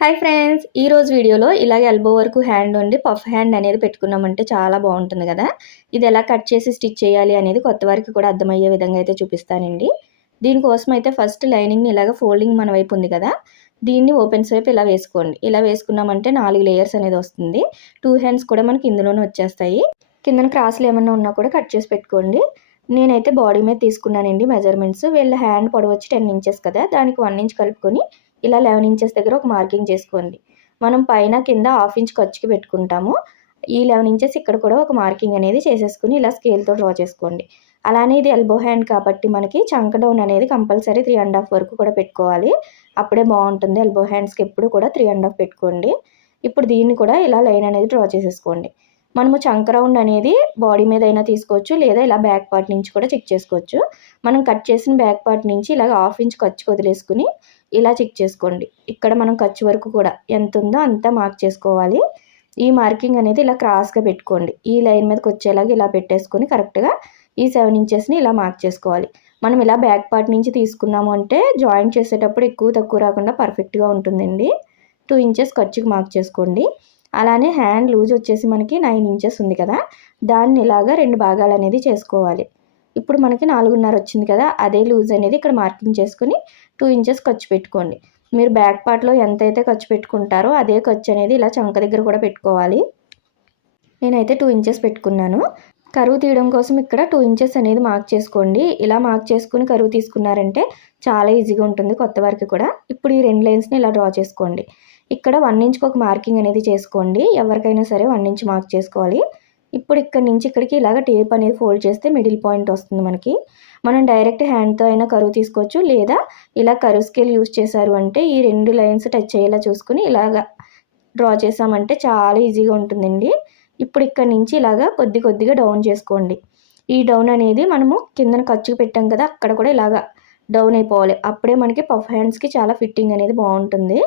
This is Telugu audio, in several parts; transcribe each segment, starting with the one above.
హాయ్ ఫ్రెండ్స్ ఈ రోజు వీడియోలో ఇలాగే ఎల్బో వరకు హ్యాండ్ ఉండి పఫ్ హ్యాండ్ అనేది పెట్టుకున్నామంటే చాలా బాగుంటుంది కదా. ఇది ఎలా కట్ చేసి స్టిచ్ చేయాలి అనేది కొత్త వారికి కూడా అర్థమయ్యే విధంగా అయితే చూపిస్తానండి. దీనికోసం అయితే ఫస్ట్ లైనింగ్ని ఇలాగ ఫోల్డింగ్ మన వైపు ఉంది కదా. దీన్ని ఓపెన్స్ వైపు ఇలా వేసుకోండి. ఇలా వేసుకున్నామంటే నాలుగు లేయర్స్ అనేది వస్తుంది. టూ హ్యాండ్స్ కూడా మనకి ఇందులోనే వచ్చేస్తాయి. కిందన క్రాస్లు ఏమన్నా ఉన్నా కూడా కట్ చేసి పెట్టుకోండి. నేనైతే బాడీ మీద తీసుకున్నానండి మెజర్మెంట్స్ వీళ్ళ హ్యాండ్ పొడవచ్చు టెన్ ఇంచెస్ కదా. దానికి వన్ ఇంచ్ కలుపుకొని ఇలా లెవెన్ ఇంచెస్ దగ్గర ఒక మార్కింగ్ చేసుకోండి. మనం పైన కింద హాఫ్ ఇంచ్ ఖర్చుకి పెట్టుకుంటాము. ఈ లెవెన్ ఇంచెస్ ఇక్కడ కూడా ఒక మార్కింగ్ అనేది చేసేసుకుని ఇలా స్కేల్తో డ్రా చేసుకోండి. అలానే ఇది ఎల్బో హ్యాండ్ కాబట్టి మనకి చంక డౌన్ అనేది కంపల్సరీ త్రీ అండ్ హాఫ్ వరకు కూడా పెట్టుకోవాలి. అప్పుడే బాగుంటుంది. ఎల్బో హ్యాండ్స్కి ఎప్పుడు కూడా త్రీ అండ్ హాఫ్ పెట్టుకోండి. ఇప్పుడు దీన్ని కూడా ఇలా లైన్ అనేది డ్రా చేసేసుకోండి. మనము చంక రౌండ్ అనేది బాడీ మీద అయినా తీసుకోవచ్చు లేదా ఇలా బ్యాక్ పార్ట్ నుంచి కూడా చెక్ చేసుకోవచ్చు. మనం కట్ చేసిన బ్యాక్ పార్ట్ నుంచి ఇలాగ హాఫ్ ఇంచ్ ఖర్చు వదిలేసుకుని ఇలా చెక్ చేసుకోండి. ఇక్కడ మనం ఖర్చు వరకు కూడా ఎంత ఉందో అంతా మార్క్ చేసుకోవాలి. ఈ మార్కింగ్ అనేది ఇలా క్రాస్గా పెట్టుకోండి. ఈ లైన్ మీదకి వచ్చేలాగా ఇలా పెట్టేసుకొని కరెక్ట్గా ఈ సెవెన్ ఇంచెస్ని ఇలా మార్క్ చేసుకోవాలి. మనం ఇలా బ్యాక్ పార్ట్ నుంచి తీసుకున్నాము అంటే జాయింట్ చేసేటప్పుడు ఎక్కువ తక్కువ రాకుండా పర్ఫెక్ట్గా ఉంటుందండి. టూ ఇంచెస్ ఖర్చుకి మార్క్ చేసుకోండి. అలానే హ్యాండ్ లూజ్ వచ్చేసి మనకి నైన్ ఇంచెస్ ఉంది కదా. దాన్ని ఇలాగా రెండు భాగాలు అనేది చేసుకోవాలి. ఇప్పుడు మనకి నాలుగున్నర వచ్చింది కదా అదే లూజ్ అనేది ఇక్కడ మార్కింగ్ చేసుకుని టూ ఇంచెస్ ఖర్చు పెట్టుకోండి. మీరు బ్యాక్ పార్ట్లో ఎంతైతే ఖర్చు పెట్టుకుంటారో అదే ఖర్చు అనేది ఇలా చంక దగ్గర కూడా పెట్టుకోవాలి. నేనైతే టూ ఇంచెస్ పెట్టుకున్నాను. కరువు తీయడం కోసం ఇక్కడ టూ ఇంచెస్ అనేది మార్క్ చేసుకోండి. ఇలా మార్క్ చేసుకుని కరువు తీసుకున్నారంటే చాలా ఈజీగా ఉంటుంది కొత్త వారికి కూడా. ఇప్పుడు ఈ రెండు లైన్స్ని ఇలా డ్రా చేసుకోండి. ఇక్కడ వన్ ఇంచ్కి ఒక మార్కింగ్ అనేది చేసుకోండి. ఎవరికైనా సరే వన్ ఇంచ్ మార్క్ చేసుకోవాలి. ఇప్పుడు ఇక్కడ నుంచి ఇక్కడికి ఇలాగ టేప్ అనేది ఫోల్డ్ చేస్తే మిడిల్ పాయింట్ వస్తుంది మనకి. మనం డైరెక్ట్ హ్యాండ్తో అయినా కరువు తీసుకోవచ్చు లేదా ఇలా కరువు స్కేల్ యూస్ చేశారు అంటే ఈ రెండు లైన్స్ టచ్ అయ్యేలా చూసుకుని ఇలాగ డ్రా చేసామంటే చాలా ఈజీగా ఉంటుందండి. ఇప్పుడు ఇక్కడ నుంచి ఇలాగా కొద్ది కొద్దిగా డౌన్ చేసుకోండి. ఈ డౌన్ అనేది మనము కిందన ఖర్చుకు పెట్టాం కదా అక్కడ కూడా ఇలాగా డౌన్ అయిపోవాలి. అప్పుడే మనకి పఫ్ హ్యాండ్స్కి చాలా ఫిట్టింగ్ అనేది బాగుంటుంది.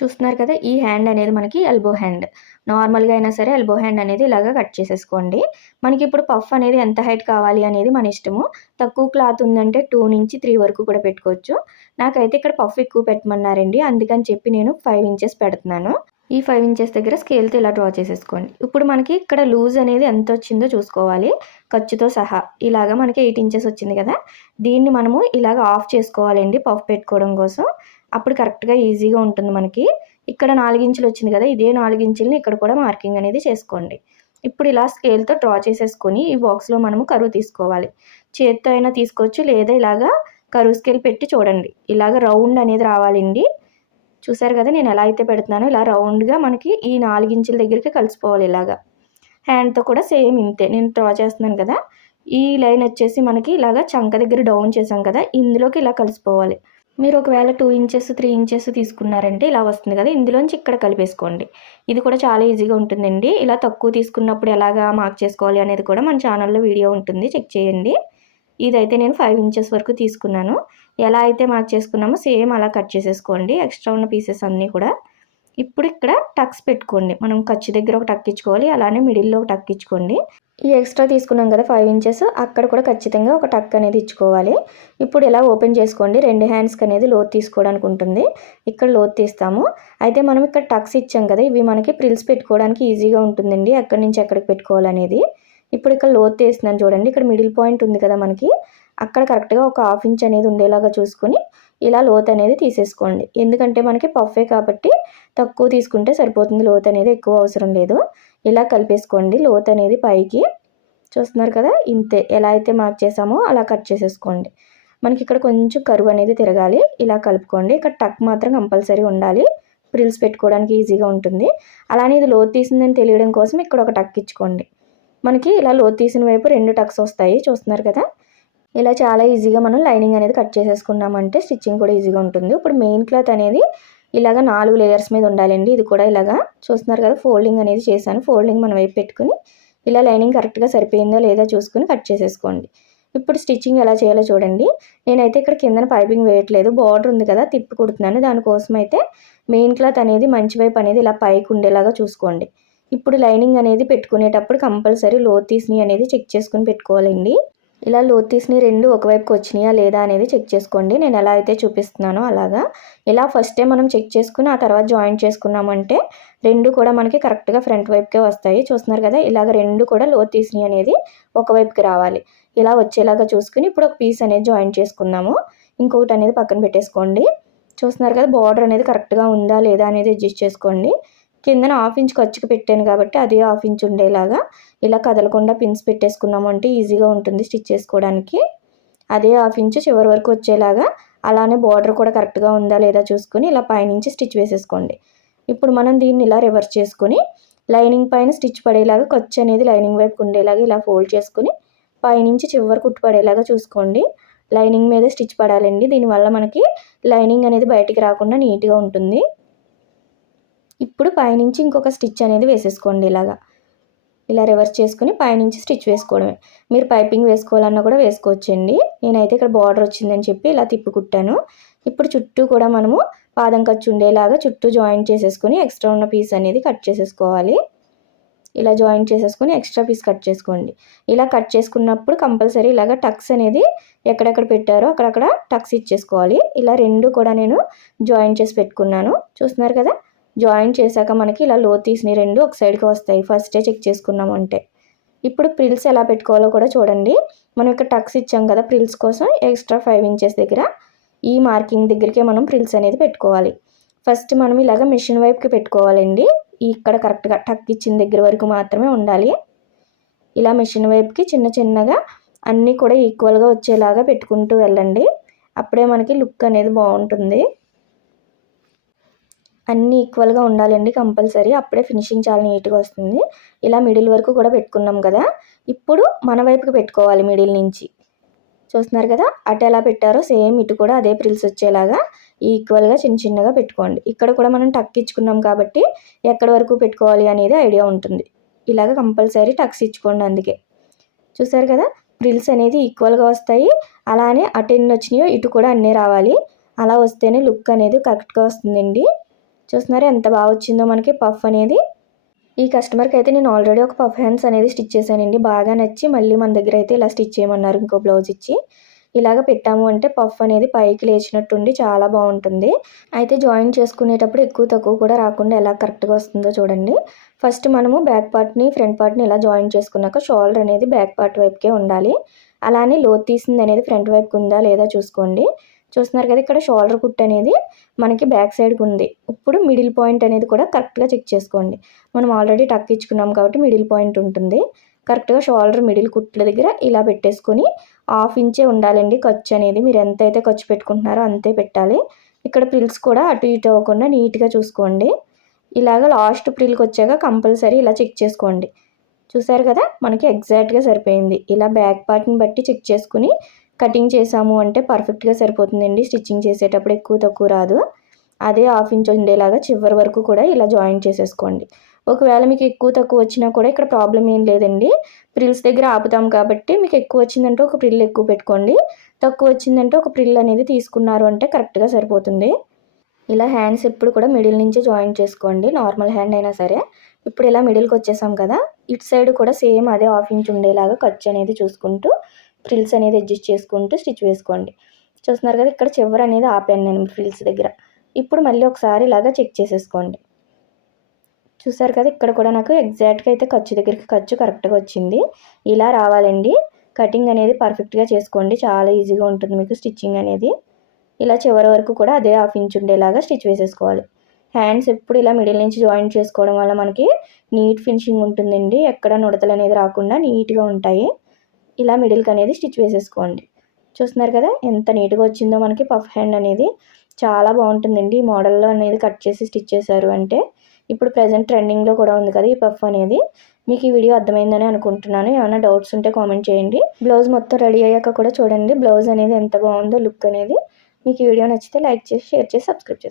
చూస్తున్నారు కదా ఈ హ్యాండ్ అనేది మనకి ఎల్బో హ్యాండ్ నార్మల్గా అయినా సరే ఎల్బో హ్యాండ్ అనేది ఇలాగా కట్ చేసేసుకోండి. మనకి ఇప్పుడు పఫ్ అనేది ఎంత హైట్ కావాలి అనేది మన ఇష్టము. తక్కువ క్లాత్ ఉందంటే టూ నుంచి త్రీ వరకు కూడా పెట్టుకోవచ్చు. నాకైతే ఇక్కడ పఫ్ ఎక్కువ పెట్టమన్నారండి. అందుకని చెప్పి నేను ఫైవ్ ఇంచెస్ పెడుతున్నాను. ఈ ఫైవ్ ఇంచెస్ దగ్గర స్కేల్తో ఇలా డ్రా చేసేసుకోండి. ఇప్పుడు మనకి ఇక్కడ లూజ్ అనేది ఎంత వచ్చిందో చూసుకోవాలి. ఖర్చుతో సహా. ఇలాగా మనకి ఎయిట్ ఇంచెస్ వచ్చింది కదా. దీన్ని మనము ఇలాగ ఆఫ్ చేసుకోవాలండి పఫ్ పెట్టుకోవడం కోసం. అప్పుడు కరెక్ట్గా ఈజీగా ఉంటుంది మనకి. ఇక్కడ నాలుగించులు వచ్చింది కదా ఇదే నాలుగించుల్ని ఇక్కడ కూడా మార్కింగ్ అనేది చేసుకోండి. ఇప్పుడు ఇలా స్కేల్తో డ్రా చేసేసుకొని ఈ బాక్స్లో మనము కరువు తీసుకోవాలి. చేత్తో అయినా తీసుకోవచ్చు లేదా ఇలాగా కరువు స్కేల్ పెట్టి చూడండి. ఇలాగ రౌండ్ అనేది రావాలండి. చూసారు కదా నేను ఎలా అయితే పెడుతున్నానో ఇలా రౌండ్గా మనకి ఈ నాలుగించుల దగ్గరికి కలిసిపోవాలి ఇలాగా. హ్యాండ్తో కూడా సేమ్ ఇంతే. నేను డ్రా చేస్తున్నాను కదా ఈ లైన్ వచ్చేసి మనకి ఇలాగ చంక దగ్గర డౌన్ చేసాం కదా ఇందులోకి ఇలా కలిసిపోవాలి. మీరు ఒకవేళ టూ ఇంచెస్ త్రీ ఇంచెస్ తీసుకున్నారంటే ఇలా వస్తుంది కదా ఇందులోంచి ఇక్కడ కలిపేసుకోండి. ఇది కూడా చాలా ఈజీగా ఉంటుందండి. ఇలా తక్కువ తీసుకున్నప్పుడు ఎలాగా మార్క్ చేసుకోవాలి అనేది కూడా మన ఛానల్లో వీడియో ఉంటుంది. చెక్ చేయండి. ఇదైతే నేను ఫైవ్ ఇంచెస్ వరకు తీసుకున్నాను. ఎలా అయితే మార్క్ చేసుకున్నామో సేమ్ అలా కట్ చేసేసుకోండి. ఎక్స్ట్రా ఉన్న పీసెస్ అన్నీ కూడా. ఇప్పుడు ఇక్కడ టక్స్ పెట్టుకోండి. మనం ఖర్చు దగ్గర ఒక టక్ ఇచ్చుకోవాలి. అలానే మిడిల్లో ఒక టక్ ఇచ్చుకోండి. ఈ ఎక్స్ట్రా తీసుకున్నాం కదా ఫైవ్ ఇంచెస్. అక్కడ కూడా ఖచ్చితంగా ఒక టక్ అనేది ఇచ్చుకోవాలి. ఇప్పుడు ఇలా ఓపెన్ చేసుకోండి. రెండు హ్యాండ్స్కి అనేది లోత్ తీసుకోవడానికి ఉంటుంది. ఇక్కడ లోత్ తీస్తాము. అయితే మనం ఇక్కడ టక్స్ ఇచ్చాం కదా ఇవి మనకి ప్రిల్స్ పెట్టుకోవడానికి ఈజీగా ఉంటుందండి. ఎక్కడి నుంచి ఎక్కడికి పెట్టుకోవాలనేది. ఇప్పుడు ఇక్కడ లోత్ తీస్తున్నాను చూడండి. ఇక్కడ మిడిల్ పాయింట్ ఉంది కదా మనకి. అక్కడ కరెక్ట్గా ఒక హాఫ్ ఇంచ్ అనేది ఉండేలాగా చూసుకొని ఇలా లోత్ అనేది తీసేసుకోండి. ఎందుకంటే మనకి పఫే కాబట్టి తక్కువ తీసుకుంటే సరిపోతుంది లోత్ అనేది ఎక్కువ అవసరం లేదు. ఇలా కలిపేసుకోండి. లోత్ అనేది పైకి చూస్తున్నారు కదా? ఇంతే. ఎలా అయితే మార్క్ చేసామో అలా కట్ చేసేసుకోండి. మనకి ఇక్కడ కొంచెం కరువు అనేది తిరగాలి. ఇలా కలుపుకోండి. ఇక్కడ టక్ మాత్రం కంపల్సరీ ఉండాలి. ప్రిల్స్ పెట్టుకోవడానికి ఈజీగా ఉంటుంది. అలానే ఇది లోతు తీసిందని తెలియడం కోసం ఇక్కడ ఒక టక్ ఇచ్చుకోండి. మనకి ఇలా లోతు తీసిన వైపు రెండు టక్స్ వస్తాయి. చూస్తున్నారు కదా? ఇలా చాలా ఈజీగా మనం లైనింగ్ అనేది కట్ చేసేసుకున్నామంటే స్టిచ్చింగ్ కూడా ఈజీగా ఉంటుంది. ఇప్పుడు మెయిన్ క్లాత్ అనేది ఇలాగ నాలుగు లేయర్స్ మీద ఉండాలండి. ఇది కూడా ఇలాగా చూస్తున్నారు కదా ఫోల్డింగ్ అనేది చేశాను. ఫోల్డింగ్ మనం వైపు పెట్టుకుని ఇలా లైనింగ్ కరెక్ట్గా సరిపోయిందో లేదా చూసుకుని కట్ చేసేసుకోండి. ఇప్పుడు స్టిచ్చింగ్ ఎలా చేయాలో చూడండి. నేనైతే ఇక్కడ కిందన పైపింగ్ వేయట్లేదు. బార్డర్ ఉంది కదా తిప్పి కుడుతున్నాను. దానికోసం అయితే మెయిన్ క్లాత్ అనేది మంచి వైపు అనేది ఇలా పైకి ఉండేలాగా చూసుకోండి. ఇప్పుడు లైనింగ్ అనేది పెట్టుకునేటప్పుడు కంపల్సరీ లో తీసిని అనేది చెక్ చేసుకుని పెట్టుకోవాలండి. ఇలా లోతీస్ని రెండు ఒకవైపుకి వచ్చినాయా లేదా అనేది చెక్ చేసుకోండి. నేను ఎలా అయితే చూపిస్తున్నానో అలాగా. ఇలా ఫస్టే మనం చెక్ చేసుకుని ఆ తర్వాత జాయిన్ చేసుకున్నామంటే రెండు కూడా మనకి కరెక్ట్గా ఫ్రంట్ వైపుకే వస్తాయి. చూస్తున్నారు కదా ఇలాగ రెండు కూడా లోతీస్ని అనేది ఒకవైపుకి రావాలి. ఇలా వచ్చేలాగా చూసుకుని ఇప్పుడు ఒక పీస్ అనేది జాయిన్ చేసుకుందాము. ఇంకొకటి అనేది పక్కన పెట్టేసుకోండి. చూస్తున్నారు కదా బార్డర్ అనేది కరెక్ట్గా ఉందా లేదా అనేది అడ్జస్ట్ చేసుకోండి. కిందన హాఫ్ ఇంచ్ ఖర్చుకు పెట్టాను కాబట్టి అదే హాఫ్ ఇంచ్ ఉండేలాగా ఇలా కదలకుండా పిన్స్ పెట్టేసుకున్నాము అంటే ఈజీగా ఉంటుంది స్టిచ్ చేసుకోవడానికి. అదే హాఫ్ ఇంచ్ చివరి వరకు వచ్చేలాగా అలానే బార్డర్ కూడా కరెక్ట్గా ఉందా లేదా చూసుకొని ఇలా పైనుంచి స్టిచ్ వేసేసుకోండి. ఇప్పుడు మనం దీన్ని ఇలా రివర్స్ చేసుకొని లైనింగ్ పైన స్టిచ్ పడేలాగా ఖర్చు అనేది లైనింగ్ వైపు ఉండేలాగా ఇలా ఫోల్డ్ చేసుకుని పైనుంచి చివరి కుట్టు పడేలాగా చూసుకోండి. లైనింగ్ మీద స్టిచ్ పడాలండి. దీనివల్ల మనకి లైనింగ్ అనేది బయటికి రాకుండా నీట్గా ఉంటుంది. ఇప్పుడు పైనుంచి ఇంకొక స్టిచ్ అనేది వేసేసుకోండి ఇలాగా. ఇలా రివర్స్ చేసుకుని పైనుంచి స్టిచ్ వేసుకోవడమే. మీరు పైపింగ్ వేసుకోవాలన్నా కూడా వేసుకోవచ్చండి. నేనైతే ఇక్కడ బార్డర్ వచ్చిందని చెప్పి ఇలా తిప్పి కుట్టాను. ఇప్పుడు చుట్టూ కూడా మనము పాదం ఖర్చు ఉండేలాగా చుట్టూ జాయిన్ చేసేసుకొని ఎక్స్ట్రా ఉన్న పీస్ అనేది కట్ చేసేసుకోవాలి. ఇలా జాయిన్ చేసేసుకొని ఎక్స్ట్రా పీస్ కట్ చేసుకోండి. ఇలా కట్ చేసుకున్నప్పుడు కంపల్సరీ ఇలాగ టక్స్ అనేది ఎక్కడెక్కడ పెట్టారో అక్కడక్కడ టక్స్ ఇచ్చేసుకోవాలి. ఇలా రెండు కూడా నేను జాయిన్ చేసి పెట్టుకున్నాను. చూస్తున్నారు కదా? జాయిన్ చేశాక మనకి ఇలా లో తీసినవి రెండు ఒక సైడ్కి వస్తాయి. ఫస్టే చెక్ చేసుకున్నాము అంటే. ఇప్పుడు ప్రిల్స్ ఎలా పెట్టుకోవాలో కూడా చూడండి. మనం ఇక్కడ టక్స్ ఇచ్చాం కదా ప్రిల్స్ కోసం ఎక్స్ట్రా ఫైవ్ ఇంచెస్ దగ్గర ఈ మార్కింగ్ దగ్గరికే మనం ప్రిల్స్ అనేది పెట్టుకోవాలి. ఫస్ట్ మనం ఇలాగ మిషన్ వైపుకి పెట్టుకోవాలండి. ఇక్కడ కరెక్ట్గా టక్ ఇచ్చిన దగ్గర వరకు మాత్రమే ఉండాలి. ఇలా మిషన్ వైపుకి చిన్న చిన్నగా అన్నీ కూడా ఈక్వల్గా వచ్చేలాగా పెట్టుకుంటూ వెళ్ళండి. అప్పుడే మనకి లుక్ అనేది బాగుంటుంది. అన్నీ ఈక్వల్గా ఉండాలండి కంపల్సరీ. అప్పుడే ఫినిషింగ్ చాలా నీట్గా వస్తుంది. ఇలా మిడిల్ వరకు కూడా పెట్టుకున్నాం కదా. ఇప్పుడు మన వైపుకి పెట్టుకోవాలి మిడిల్ నుంచి. చూస్తున్నారు కదా? అటు ఎలా పెట్టారో సేమ్ ఇటు కూడా అదే ప్రిల్స్ వచ్చేలాగా ఈక్వల్గా చిన్న చిన్నగా పెట్టుకోండి. ఇక్కడ కూడా మనం టక్ ఇచ్చుకున్నాం కాబట్టి ఎక్కడి వరకు పెట్టుకోవాలి అనేది ఐడియా ఉంటుంది. ఇలాగ కంపల్సరీ టక్స్ ఇచ్చుకోండి అందుకే. చూసారు కదా? ప్రిల్స్ అనేది ఈక్వల్గా వస్తాయి. అలానే అటు ఎన్ని వచ్చినాయో ఇటు కూడా అన్నీ రావాలి. అలా వస్తేనే లుక్ అనేది కరెక్ట్గా వస్తుందండి. చూస్తున్నారు. ఎంత బాగా వచ్చిందో మనకి పఫ్ అనేది. ఈ కస్టమర్కి అయితే నేను ఆల్రెడీ ఒక పఫ్ హ్యాండ్స్ అనేది స్టిచ్ చేశానండి. బాగా నచ్చి మళ్ళీ మన దగ్గర అయితే ఇలా స్టిచ్ చేయమన్నారు ఇంకో బ్లౌజ్ ఇచ్చి. ఇలాగ పెట్టాము అంటే పఫ్ అనేది పైకి లేచినట్టుండి చాలా బాగుంటుంది. అయితే జాయిన్ చేసుకునేటప్పుడు ఎక్కువ తక్కువ కూడా రాకుండా ఎలా కరెక్ట్గా వస్తుందో చూడండి. ఫస్ట్ మనము బ్యాక్ పార్ట్ని ఫ్రంట్ పార్ట్ని ఇలా జాయిన్ చేసుకున్నాక షోల్డర్ అనేది బ్యాక్ పార్ట్ వైపుకే ఉండాలి. అలానే లోత్ తీసింది అనేది ఫ్రంట్ వైపుకి ఉందా లేదా చూసుకోండి. చూస్తున్నారు కదా ఇక్కడ షోల్డర్ కుట్ అనేది మనకి బ్యాక్ సైడ్కి ఉంది. ఇప్పుడు మిడిల్ పాయింట్ అనేది కూడా కరెక్ట్గా చెక్ చేసుకోండి. మనం ఆల్రెడీ టక్ ఇచ్చుకున్నాం కాబట్టి మిడిల్ పాయింట్ ఉంటుంది. కరెక్ట్గా షోల్డర్ మిడిల్ కుట్ల దగ్గర ఇలా పెట్టేసుకొని హాఫ్ ఇంచే ఉండాలండి ఖర్చు అనేది. మీరు ఎంత అయితే ఖర్చు పెట్టుకుంటున్నారో అంతే పెట్టాలి. ఇక్కడ ప్రిల్స్ కూడా అటు ఇటు అవ్వకుండా నీట్గా చూసుకోండి. ఇలాగ లాస్ట్ ప్రిల్కి వచ్చాక కంపల్సరీ ఇలా చెక్ చేసుకోండి. చూసారు కదా మనకి ఎగ్జాక్ట్గా సరిపోయింది. ఇలా బ్యాక్ పార్ట్ని బట్టి చెక్ చేసుకుని కటింగ్ చేసాము అంటే పర్ఫెక్ట్గా సరిపోతుందండి. స్టిచ్చింగ్ చేసేటప్పుడు ఎక్కువ తక్కువ రాదు. అదే హాఫ్ ఇంచ్ ఉండేలాగా చివరి వరకు కూడా ఇలా జాయిన్ చేసేసుకోండి. ఒకవేళ మీకు ఎక్కువ తక్కువ వచ్చినా కూడా ఇక్కడ ప్రాబ్లం ఏం లేదండి. ప్రిల్స్ దగ్గర ఆపుతాం కాబట్టి మీకు ఎక్కువ వచ్చిందంటే ఒక ప్రిల్ ఎక్కువ పెట్టుకోండి. తక్కువ వచ్చిందంటే ఒక ప్రిల్ అనేది తీసుకున్నారు అంటే కరెక్ట్గా సరిపోతుంది. ఇలా హ్యాండ్స్ ఎప్పుడు కూడా మిడిల్ నుంచి జాయిన్ చేసుకోండి. నార్మల్ హ్యాండ్ అయినా సరే. ఇప్పుడు ఇలా మిడిల్కి వచ్చేసాం కదా. ఇటు సైడ్ కూడా సేమ్ అదే హాఫ్ ఇంచ్ ఉండేలాగా ఖర్చు అనేది చూసుకుంటూ ఫ్రిల్స్ అనేది అడ్జస్ట్ చేసుకుంటూ స్టిచ్ వేసుకోండి. చూస్తున్నారు కదా ఇక్కడ చివరి అనేది ఆపాను నేను ఫ్రిల్స్ దగ్గర. ఇప్పుడు మళ్ళీ ఒకసారి ఇలాగా చెక్ చేసేసుకోండి. చూసారు కదా ఇక్కడ కూడా నాకు ఎగ్జాక్ట్గా అయితే ఖర్చు దగ్గరికి ఖర్చు కరెక్ట్గా వచ్చింది. ఇలా రావాలండి. కటింగ్ అనేది పర్ఫెక్ట్గా చేసుకోండి. చాలా ఈజీగా ఉంటుంది మీకు స్టిచ్చింగ్ అనేది. ఇలా చివరి వరకు కూడా అదే హాఫ్ ఇంచ్ ఉండేలాగా స్టిచ్ వేసేసుకోవాలి. హ్యాండ్స్ ఎప్పుడు ఇలా మిడిల్ నుంచి జాయిన్ చేసుకోవడం వల్ల మనకి నీట్ ఫినిషింగ్ ఉంటుందండి. ఎక్కడ నుడతలు అనేది రాకుండా నీట్గా ఉంటాయి. ఇలా మిడిల్కి అనేది స్టిచ్ వేసేసుకోండి. చూస్తున్నారు కదా ఎంత నీట్గా వచ్చిందో మనకి పఫ్ హ్యాండ్ అనేది. చాలా బాగుంటుందండి. ఈ మోడల్లో అనేది కట్ చేసి స్టిచ్ చేశారు అంటే. ఇప్పుడు ప్రజెంట్ ట్రెండింగ్లో కూడా ఉంది కదా ఈ పఫ్ అనేది. మీకు ఈ వీడియో అర్థమైందని అనుకుంటున్నాను. ఏమైనా డౌట్స్ ఉంటే కామెంట్ చేయండి. బ్లౌజ్ మొత్తం రెడీ అయ్యాక కూడా చూడండి. బ్లౌజ్ అనేది ఎంత బాగుందో లుక్ అనేది. మీకు ఈ వీడియో నచ్చితే లైక్ చేసి షేర్ చేసి సబ్స్క్రైబ్ చేసుకోండి.